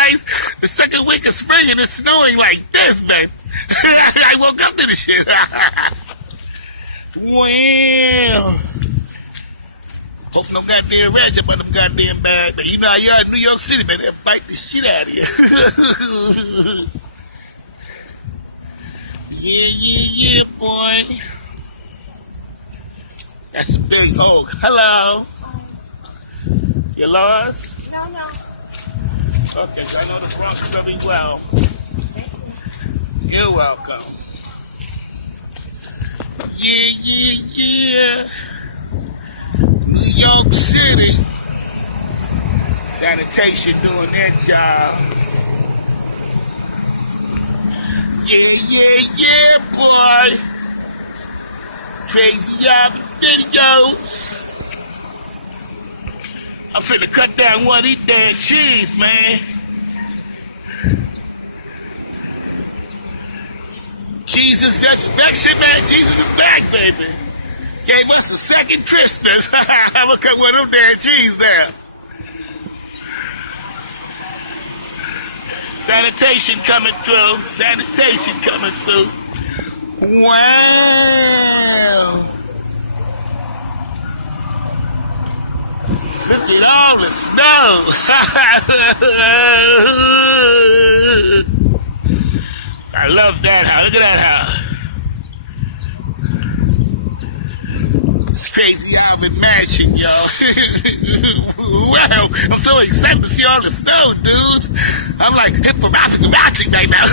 nice. The second week of spring and it's snowing like this, man. I woke up to the shit. Wow. Hope no goddamn ratchet about them goddamn bag, man. You know how you are in New York City, man. They'll fight the shit out of you. Yeah, boy. That's a big hole. Hello. You lost? No. Okay, so I know the Bronx very well. You're welcome. Yeah. New York City. Sanitation doing their job. Yeah, boy. Crazy job videos. I'm finna cut down one of these damn cheese, man. Jesus resurrection, man. Jesus is back, baby. Gave us a second Christmas. I'm gonna cut one of them damn cheese down. Sanitation coming through. Wow. Look at all the snow. I love that house. Look at that house. It's crazy Alvin Mansion, y'all. Wow, I'm so excited to see all the snow, dudes. I'm like hypnotic right now.